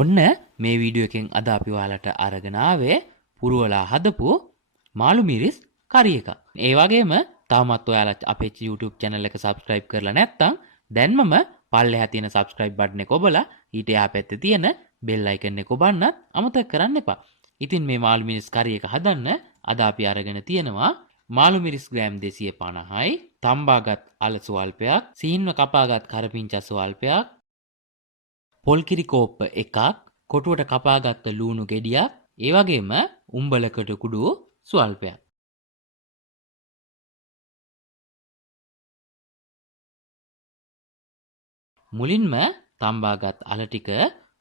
ඔන්න මේ වීඩියෝ එකෙන් අද අපි ඔයාලට අරගෙන ආවේ පුරවලා හදපු මාළු මිරිස් කරි එකක්. ඒ වගේම තාමත් ඔයාලා අපේ YouTube channel එක subscribe කරලා නැත්නම් දැන්මම පල්ලෙහා තියෙන subscribe button එක ඔබලා ඊට එහා පැත්තේ තියෙන bell icon එක ඔබන්නත් අමතක කරන්න එපා. ඉතින් මේ මාළු මිරිස් කරි එක හදන්න අද අපි අරගෙන තියෙනවා මාළු මිරිස් ග්‍රෑම් 250යි, තම්බාගත් අල සුවල්පයක්, සීන්ව කපාගත් කරපිංචා සුවල්පයක්, පොල් කිරි කෝප්ප එකක්, කොටුවට කපාගත්ත ලූණු ගෙඩියක්, ඒ වගේම උම්බලකට කුඩු සුවල්පයක්. මුලින්ම තම්බාගත් අල ටික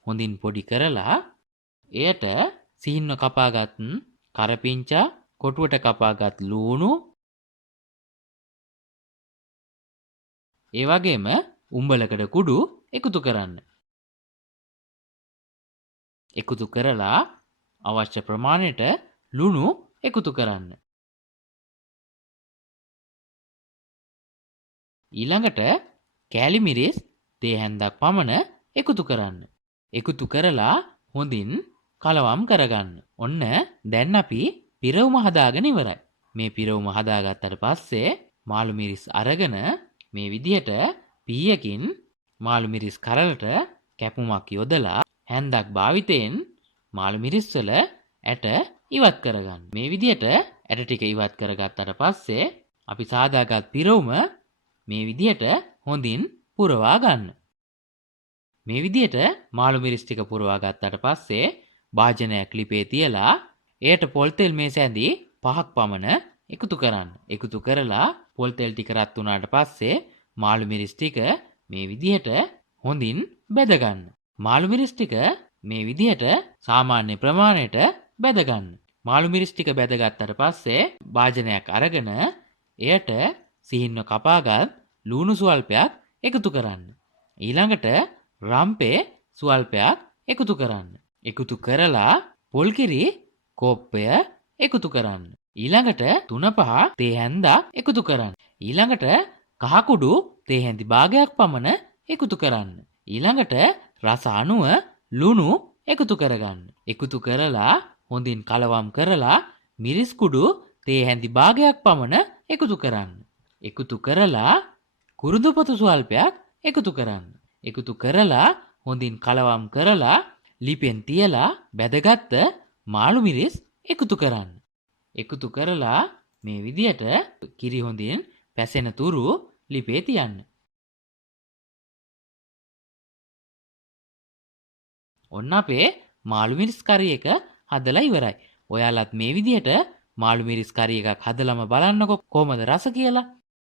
හොඳින් පොඩි කරලා එයට සීන්ව කපාගත් කරපිංචා, කොටුවට කපාගත් ලූණු, ඒ වගේම උම්බලකට කුඩු එකතු කරන්න. එකතු කරලා අවශ්‍ය ප්‍රමාණයට ලුණු එකතු කරන්න. ඊළඟට කෑලි මිරිස් තේ හැන්දක් පමණ එකතු කරන්න. එකතු කරලා හොඳින් කලවම් කරගන්න. ඔන්න දැන් අපි පිරවුම හදාගෙන ඉවරයි. මේ පිරවුම හදාගත්තට පස්සේ මාළු මිරිස් අරගෙන මේ විදිහට පීයකින් මාළු මිරිස් කරලට කැපුමක් යොදලා හැන්දක් භාවිතයෙන් මාළු මිරිස් වල ඇට ඉවත් කරගන්න. මේ විදිහට ඇට ටික ඉවත් කරගත්තට පස්සේ අපි සාදාගත් පිරවුම මේ විදිහට හොඳින් පුරවා ගන්න. මේ විදිහට මාළු මිරිස් ටික පුරවා ගත්තට පස්සේ භාජනයක් ලිපේ තියලා එයට පොල් තෙල් මේස ඇඳි 5ක් පමණ එකතු කරන්න. එකතු කරලා පොල් තෙල් ටික රත් වුණාට පස්සේ මාළු මිරිස් ටික මේ විදිහට හොඳින් බෙද ගන්න. මාළු මිරිස් ටික මේ විදිහට සාමාන්‍ය ප්‍රමාණයට බෙද ගන්න. මාළු මිරිස් ටික බෙදගත්තට පස්සේ භාජනයක් අරගෙන එයට සිහින්ව කපාගත් ලූණු සුවල්පයක් එකතු කරන්න. ඊළඟට රම්පේ සුවල්පයක් එකතු කරන්න. එකතු කරලා පොල් කිරි කෝප්පය එකතු කරන්න. ඊළඟට 3-5 තේ හැන්දක් එකතු කරන්න. ඊළඟට කහ කුඩු තේ හැඳි භාගයක් පමණ එකතු කරන්න. ඊළඟට රස අනුව ලුණු එකතු කරගන්න. එකතු කරලා හොඳින් කලවම් කරලා මිරිස් කුඩු තේ හැඳි භාගයක් පමණ එකතු කරන්න. එකතු කරලා කුරුදුපොතු සුවල්පයක් එකතු කරන්න. එකතු කරලා හොඳින් කලවම් කරලා ලිපෙන් තියලා බැදගත්ත මාළු මිරිස් එකතු කරන්න. එකතු කරලා මේ විදියට කිරි හොඳින් පැසෙන තුරු ලිපේ තියන්න. ඔන්න අපේ මාළු මිරිස් කරි එක හදලා ඉවරයි. ඔයාලත් මේ විදිහට මාළු මිරිස් කරි එකක් හදලම බලන්නකො කොහමද රස කියලා.